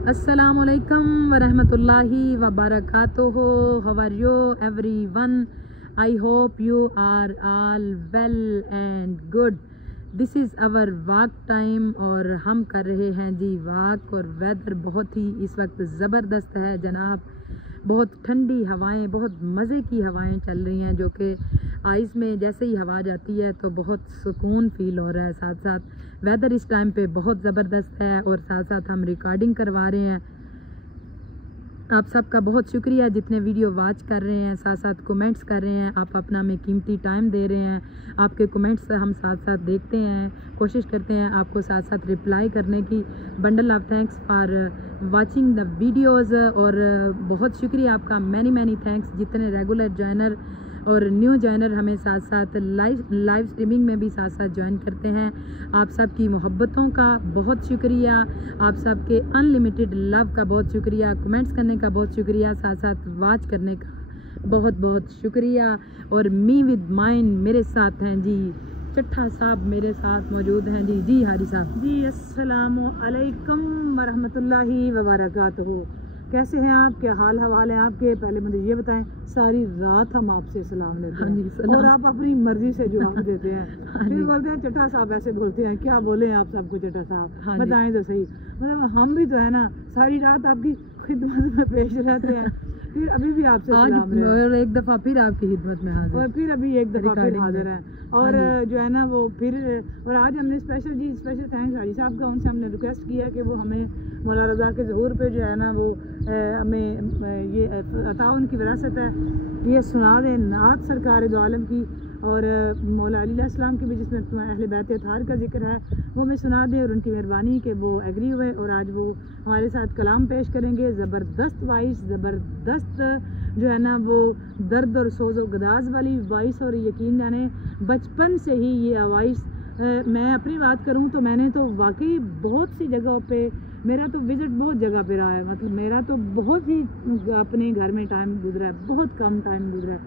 अस्सलामुअलैकुम वरहमतुल्लाहि वबरकातुहू। How are you everyone? I hope you are all well and good. This is our walk time और हम कर रहे हैं जी वॉक। और वेदर बहुत ही इस वक्त ज़बरदस्त है जनाब। बहुत ठंडी हवाएं, बहुत मज़े की हवाएं चल रही हैं, जो कि आइस में जैसे ही हवा जाती है तो बहुत सुकून फ़ील हो रहा है। साथ साथ वेदर इस टाइम पे बहुत ज़बरदस्त है और साथ साथ हम रिकॉर्डिंग करवा रहे हैं। आप सबका बहुत शुक्रिया जितने वीडियो वॉच कर रहे हैं, साथ साथ कमेंट्स कर रहे हैं। आप अपना में कीमती टाइम दे रहे हैं। आपके कमेंट्स हम साथ साथ देखते हैं, कोशिश करते हैं आपको साथ साथ रिप्लाई करने की। Bundle of thanks for watching the videos. और बहुत शुक्रिया आपका, मैनी थैंक्स जितने रेगुलर ज्वाइनर और न्यू ज्वाइनर हमें साथ साथ लाइव स्ट्रीमिंग में भी साथ साथ ज्वाइन करते हैं। आप सब की मोहब्बतों का बहुत शुक्रिया, आप सब के अनलिमिटेड लव का बहुत शुक्रिया, कमेंट्स करने का बहुत शुक्रिया, साथ साथ वॉच करने का बहुत बहुत शुक्रिया। और मी विद माइन मेरे साथ हैं जी चट्ठा साहब, मेरे साथ मौजूद हैं जी हारी साहब। जी अस्सलामु अलैकुम वरहमतुल्लाहि वबरकातुहू। कैसे हैं आप? क्या हाल हवाल है आपके? पहले मुझे ये बताएं। सारी रात हम आपसे सलाम लेते हैं और आप अपनी मर्जी से जवाब देते हैं। फिर बोलते हैं चट्टा साहब ऐसे बोलते हैं। क्या बोले आप सबको चट्टा साहब? बताएं तो सही। मतलब हम भी तो है ना सारी रात आपकी खिदमत में पेश रहते हैं। फिर अभी भी आपसे सलाम और एक दफ़ा फिर आपकी खिदमत में हाजिर, और फिर अभी एक दफ़ा फिर हाजिर हैं। और जो है ना वो फिर और आज हमने स्पेशल थैंक्स हाजी साहब का। उनसे हमने रिक्वेस्ट किया कि वो हमें मौला रज़ा के ज़हूर पे जो है ना वो हमें ये अता उनकी विरासत है ये सुना दें, नात सरकार दो आलम की और मौला अली अलैहिस्सलाम की भी, जिसमें अहले बैत अताहर का जिक्र है, वो हमें सुना दें। और उनकी मेहरबानी कि वो एग्री हुए और आज वो हमारे साथ कलाम पेश करेंगे। ज़बरदस्त वॉइस, ज़बरदस्त जो है ना वो दर्द और सोज़ो गदाज वाली वॉइस। और यकीन जाने बचपन से ही ये वॉइस, मैं अपनी बात करूं तो मैंने तो वाकई बहुत सी जगहों पे मेरा तो विज़िट बहुत जगह पे रहा है। मतलब मेरा तो बहुत ही अपने घर में टाइम गुजरा है, बहुत कम टाइम गुजरा है।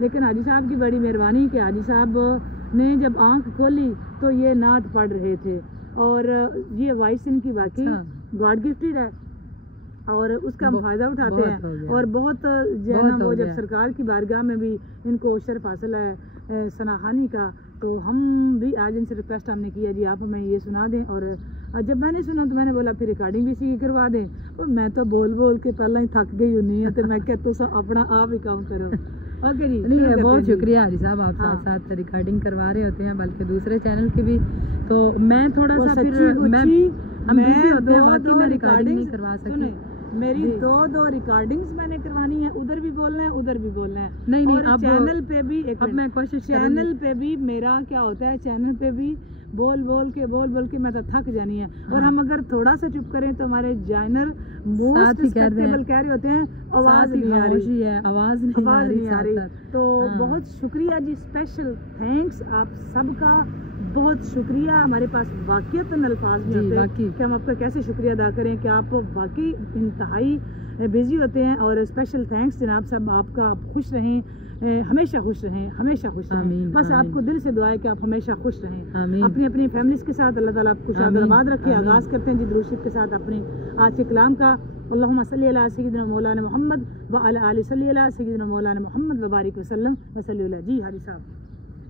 लेकिन हाजी साहब की बड़ी मेहरबानी कि हाजी साहब ने जब आंख खोली तो ये नात पढ़ रहे थे। और ये वॉइस इनकी वाकई गॉड गिफ्टेड है और उसका हम फ़ायदा उठाते हैं। और बहुत जो है ना वो जब सरकार की बारगाह में भी इनको शर्फ हासिल है सनाहानी का, तो हम भी आज इनसे रिक्वेस्ट हमने किया जी आप हमें ये सुना दें। और जब मैंने सुना तो मैंने बोला फिर रिकॉर्डिंग भी इसी की करवा दें। और मैं तो बोल बोल के पहले ही थक गई होनी है, तो मैं क्या तो अपना आप ही काम करो। ओके जी, नहीं है, बहुत शुक्रिया हाजी साहब। आप साथ साथ रिकॉर्डिंग करवा रहे होते हैं, बल्कि दूसरे चैनल के भी। तो मैं थोड़ा सा फिर हम बिजी होते हैं, बाकी मैं रिकॉर्डिंग नहीं करवा सकती। मेरी दो रिकॉर्डिंग्स मैंने करवानी है, उधर भी बोलना है उधर भी बोलना है। नहीं अब चैनल पे भी अब मैं कोशिश चैनल पे भी मेरा क्या होता है, चैनल पे भी बोल बोल के मैं तो थक जानी है। और हम अगर थोड़ा सा चुप करें तो हमारे जाइनर मोस्ट रिस्पेक्टेबल कह रहे होते हैं आवाज नहीं आ रही है, आवाज नहीं आ रही। तो बहुत शुक्रिया जी, स्पेशल थैंक्स आप सबका, बहुत शुक्रिया। हमारे पास वाकईतन अल्फाज नहीं होते कि हम आपका कैसे शुक्रिया अदा करें कि आप वाकई इंतहाई बिजी होते हैं। और स्पेशल थैंक्स जनाब साहब आपका। आप खुश रहें, हमेशा खुश रहें, हमेशा खुश रहें। बस आपको दिल से दुआ है कि आप हमेशा खुश रहें अपनी अपनी फैमिलीज के साथ। अल्लाह ताला आपको शाद आबाद रखे। आगाज़ करते हैं जी दुरूद शरीफ के साथ अपने आज के कलाम का। अल्लाहुम्मा सल्ली अला सय्यिदिना मौलाना मोहम्मद व अला आलि सल्ली अला सय्यिदिना मौलाना मोहम्मद व बारिक वसल्लम वसल्लि अला। जी हारी साहब।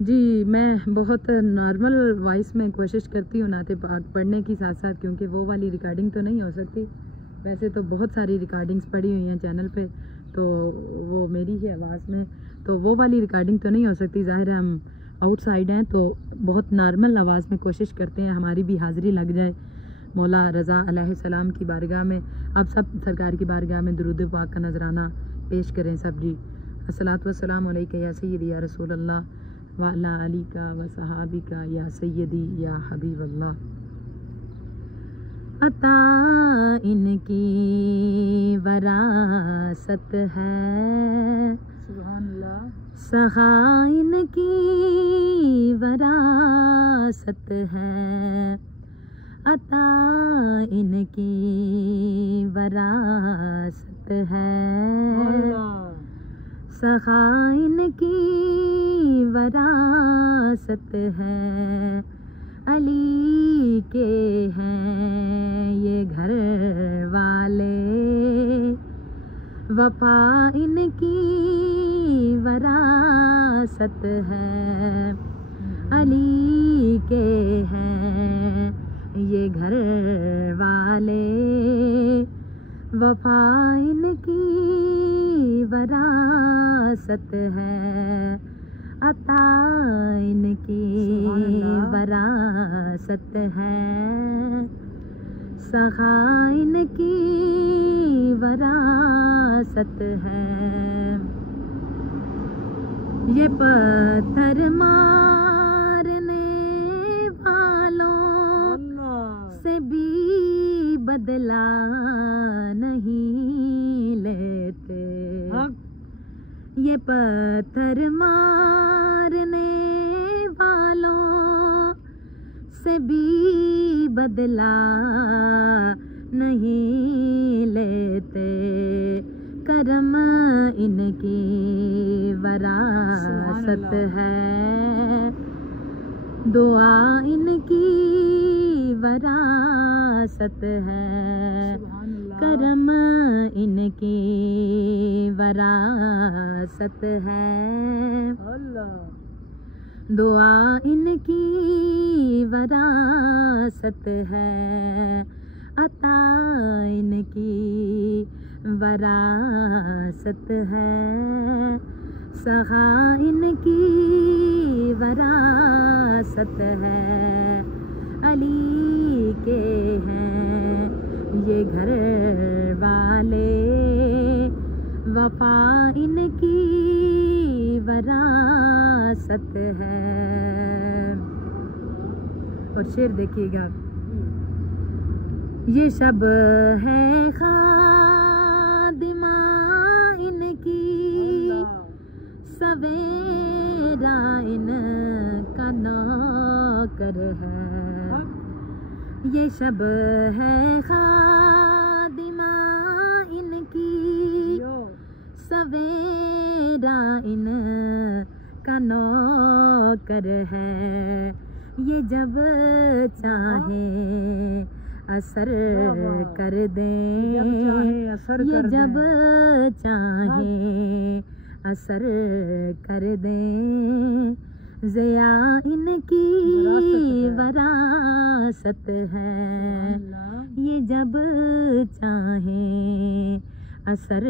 जी मैं बहुत नॉर्मल वॉइस में कोशिश करती हूँ नाते पाक पढ़ने की, साथ साथ क्योंकि वो वाली रिकॉर्डिंग तो नहीं हो सकती। वैसे तो बहुत सारी रिकॉर्डिंग्स पड़ी हुई हैं चैनल पे, तो वो मेरी ही आवाज़ में, तो वो वाली रिकॉर्डिंग तो नहीं हो सकती। ज़ाहिर है हम आउटसाइड हैं, तो बहुत नॉर्मल आवाज़ में कोशिश करते हैं हमारी भी हाज़िरी लग जाए मौला रज़ा अलैहिस्सलाम की बारगाह में। आप सब सरकार की बारगाह में दुरूद पाक का नजराना पेश करें सब जी। अस्सलातु वस्सलामु अलैका या सय्यदी या रसूल अल्लाह व अला आलिका व सहाबिका या सय्यदी या हबीब अल्लाह। अता इनकी वरासत है, सहा इनकी वरासत है, अता इनकी वरासत है, सहा इनकी वरासत है। अली के हैं ये घर वाले वफा इनकी वरासत है, अली के हैं ये घर वाले, वफा इनकी वरासत है, अता इनकी वरासत है, सखा इनकी वरासत है। ये पत्थर मारने वालों से भी बदला नहीं लेते, ये पत्थर मारने वालों से भी बदला नहीं लेते, करम इनकी वरासत है, दुआ इनकी वरासत है, करम इनकी वरासत है, दुआ इनकी वरासत है, अता इनकी वरासत है, सखा इनकी वरासत है, अली के हैं ये घर वाले, वफा इनकी वरासत है। और शेर देखिएगा, ये शब है खादिमा इनकी, सवेरा इनका नौकर है, ये शब है खादिमा इनकी, सवेरा इनका नौकर है, ये जब चाहे असर कर दें, ये जब चाहे असर कर दें, ज़िया इनकी वरासत है, ये जब चाहे असर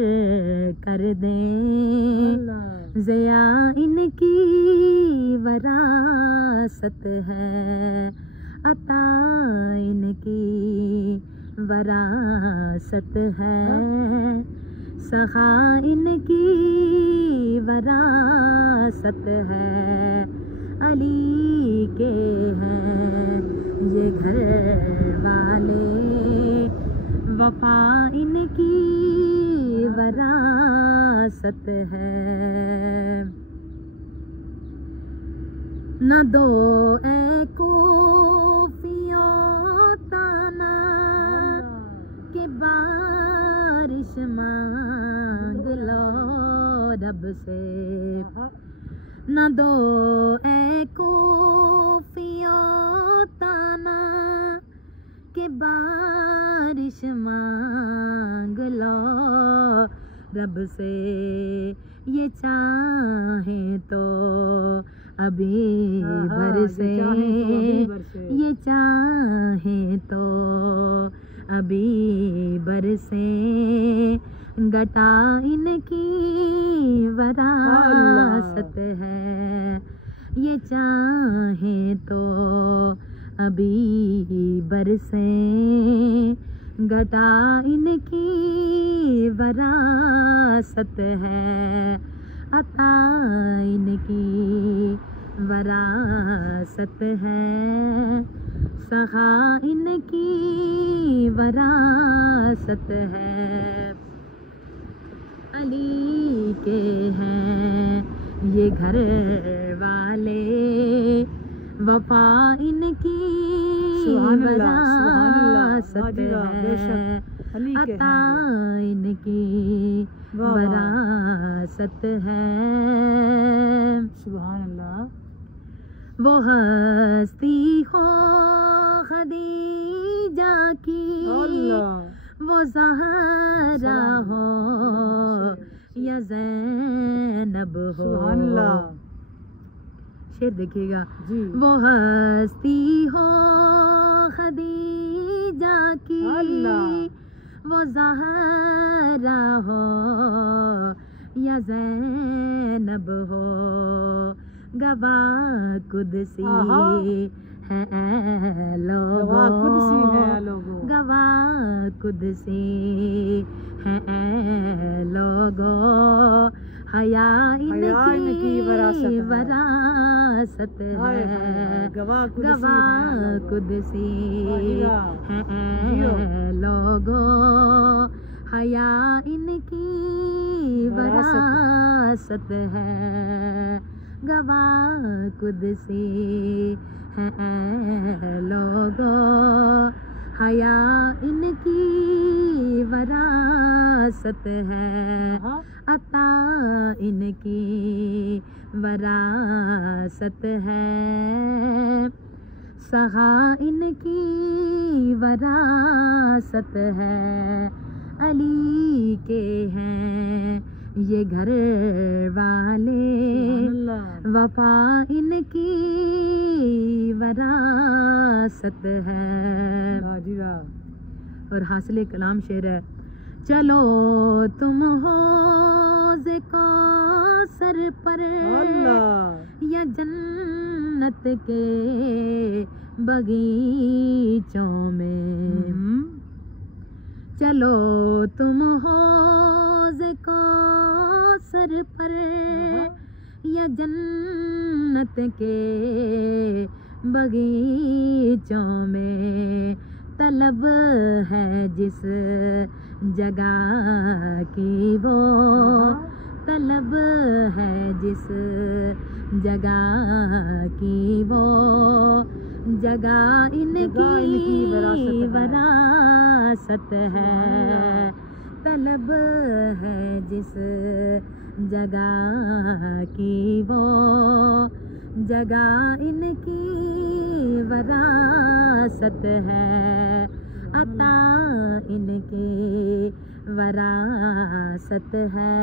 कर दें, ज़िया इनकी वरासत है, अता इनकी वरासत है, सखा इनकी वरासत है, अली के हैं ये घर वाले, वफा इनकी वरासत है। न दो ए कोफियों ताना के बारिश मांग लो रब से, न दो ए कोफियों ताना के बारिश मांग लो रब से, ये चाहे तो अभी बरसे, ये चाहे तो अभी बरसे, घटा इनकी वरासत है, ये चाहे तो अभी बरसे, घटा इनकी वरासत है, अता इनकी वरासत है, सखा इनकी वरासत है, अली के हैं ये घर वाले, वफा इनकी वरासत है, अता इनकी वरासत है। सुभान अल्लाह। वो हस्ती हो खदीजा की, वो ज़हरा हो या ज़ैनब हो। सुभान अल्लाह। शेर देखिएगा जी वो हस्ती हो खदीजा की अल्लाह। वो ज़हरा हो या ज़ैनब हो गवाह कुदसी आहा। है लोगो गवाह कुदसी है लोगो। गवाह कुदसी है लोगो हया इनकी वरासत हाय है हाय हाय, गवाह कुदसी गवाह है कुदसी वाह। है लोगो हया इनकी वरासत है गवाह कुदसी है लोगो हया इनकी वरासत है हाँ। अता इनकी वरासत है सहा इनकी वरासत है अली के हैं ये घर वाले अल्लाह। वफा इनकी वरासत है। वाह जी वाह। और हासिल कलाम शेर है चलो तुम हो कौसर पर अल्लाह। या जन्नत के बगीचों में चलो तुम हो कौसर पर या जन्नत के बगीचों में तलब है जिस जगह की वो तलब है जिस जगह की वो जगह इनकी वरासत है तलब है जिस जगह की वो जगह इनकी वरासत है अता इनकी वरासत है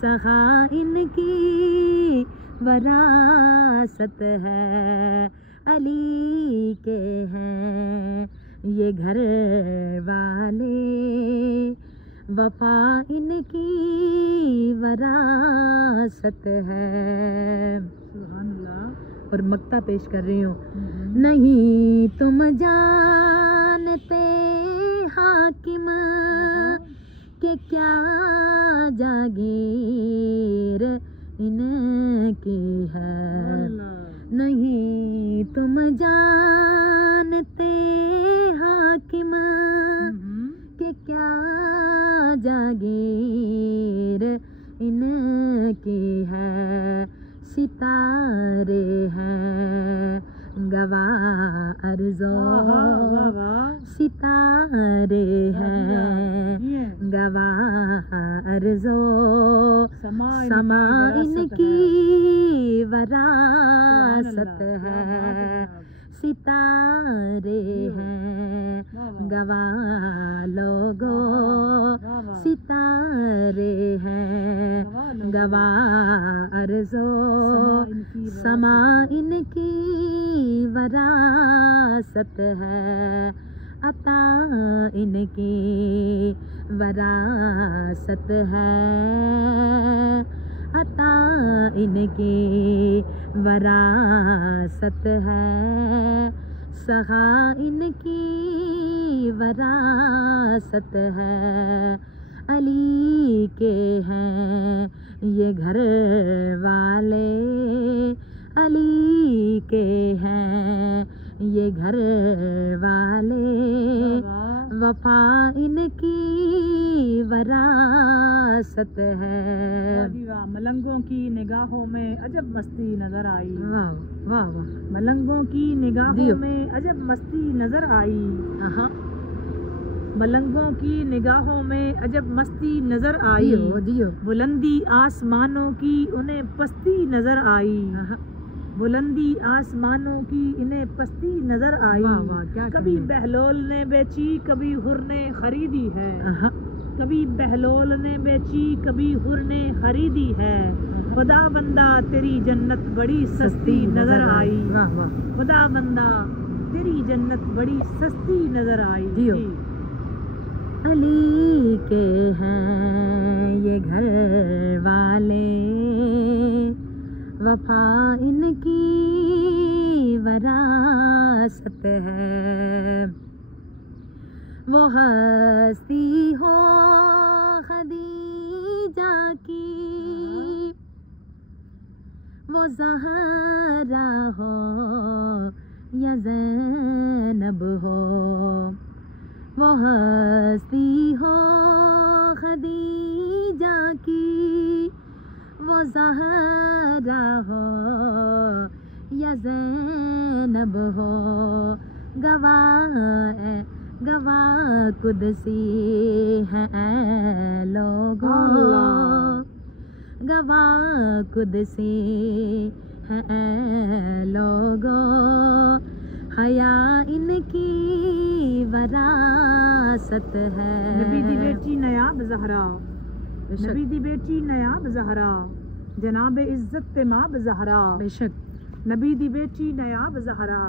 सहा इनकी वरासत है अली के हैं ये घर वाले वफा इनकी वरासत है। और मक्ता पेश कर रही हूँ नहीं तुम जानते हाकिम के क्या जागीर इनकी है नहीं तुम जानते हाकिम के क्या जागीर इनकी है सितारे हैं गवाह अर्ज़ो सितारे हैं गवाह अर्ज़ो समा इनकी वरासत है सितारे हैं गवाह लोगो सितारे हैं गवाह अर्ज़ो समा इनकी वरासत है अता इनकी वरासत है अता इनकी वरासत है सहा इनकी वरासत है अली के हैं ये घर वाले अली के हैं ये घर वाले वफा इनकी वरासत है। मलंगों की निगाहों में अजब मस्ती नजर आई वाह वाह वाह मलंगों की निगाहों में अजब मस्ती नजर आई मलंगों की निगाहों में अजब मस्ती नजर आई दियो बुलंदी आसमानों की उन्हें पस्ती नजर आई बुलंदी आसमानों की इन्हें पस्ती नजर आई। वाह वाह, क्या कभी कमी। बहलोल ने बेची कभी हुर ने खरीदी है। आहा, कभी बहलोल ने बेची कभी हुर ने खरीदी है। खुदा बंदा तेरी जन्नत बड़ी सस्ती नजर आई। वाह वाह। खुदा बंदा तेरी जन्नत बड़ी सस्ती नजर आई। जियो। जी। अली के हैं ये घर वाले, वफा इनकी वरासत है। वो हस्ती हो खदीजा की, वो ज़हरा हो या ज़ैनब हो। वो हस्ती हो खदीजा की, वो ज़हरा हो या ज़ैनब हो। गवाह कुदसी हैं लोगों, गवाह कुदसी हैं लोगों। हया इनकी वरासत है। नबी दी बेटी नयाब ज़हरा, बेशक नबी दी बेटी नयाब ज़हरा, जनाब इज्जत तिमाब ज़हरा। बेशक। नबी दी बेटी नयाब ज़हरा,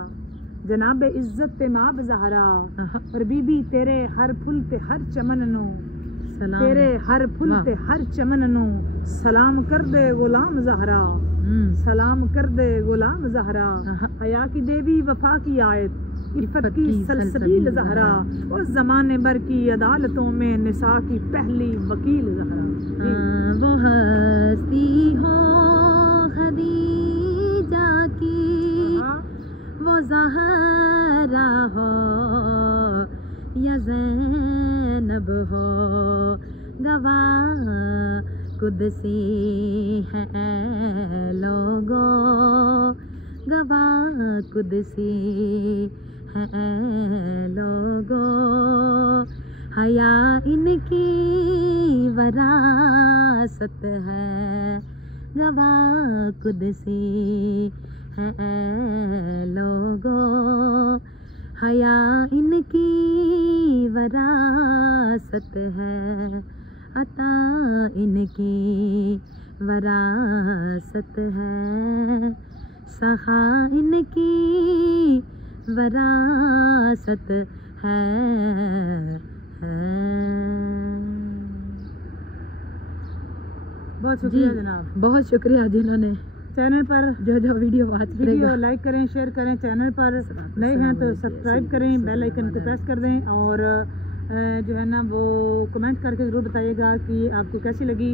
जनाब इज्जत तिमाब ज़हरा। आहा, पर बीबी तेरे हर फुल ते हर चमन नो, सलाम। तेरे हर फुल वाह। ते हर चमन नो सलाम कर दे गुलाम ज़हरा। सलाम कर दे गुलाम ज़हरा। आहा, हया की देवी वफा की आयत, इफ़्फ़त की की सलसबील ज़हरा। उस ज़माने भर की अदालतों में निसा की पहली वकील ज़हरा। जी। वो हस्ती हो खदीजा की, वो ज़हरा हो या ज़ैनब हो। गवाह कुदसी हैं लोगों, गवाह कुदसी हैं लोगों। हया इनकी वरासत है। गवाह कुदसी हैं लोगों, हया इनकी वरासत है। अता इनकी वरासत है। सखा इनकी वरासत है। बहुत जी, शुक्रिया जनाब। बहुत शुक्रिया जिन्होंने चैनल पर जो विडियो वॉच वीडियो करेगा। लाइक करें, शेयर करें। चैनल पर नए हैं तो सब्सक्राइब करें, बेल आइकन को प्रेस कर दें और जो है ना वो कमेंट करके ज़रूर बताइएगा कि आपको कैसी लगी।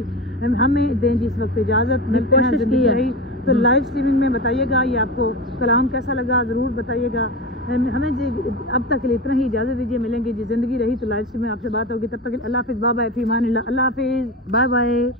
हमें दें जिस वक्त इजाज़त। मिलते हैं कोशिश ज़िंदगी की है। रही तो लाइव स्ट्रीमिंग में बताइएगा ये आपको कलाम कैसा लगा, ज़रूर बताइएगा। हमें अब तक के लिए इतना ही इजाज़त दीजिए। मिलेंगे जी ज़िंदगी रही तो लाइव स्ट्रीम में आपसे बात होगी। तब तक अल्लाह हाफ़िज़, बाय बाय, फ़ी अमान अल्लाह, अल्लाह हाफ़िज़, बाय बाय।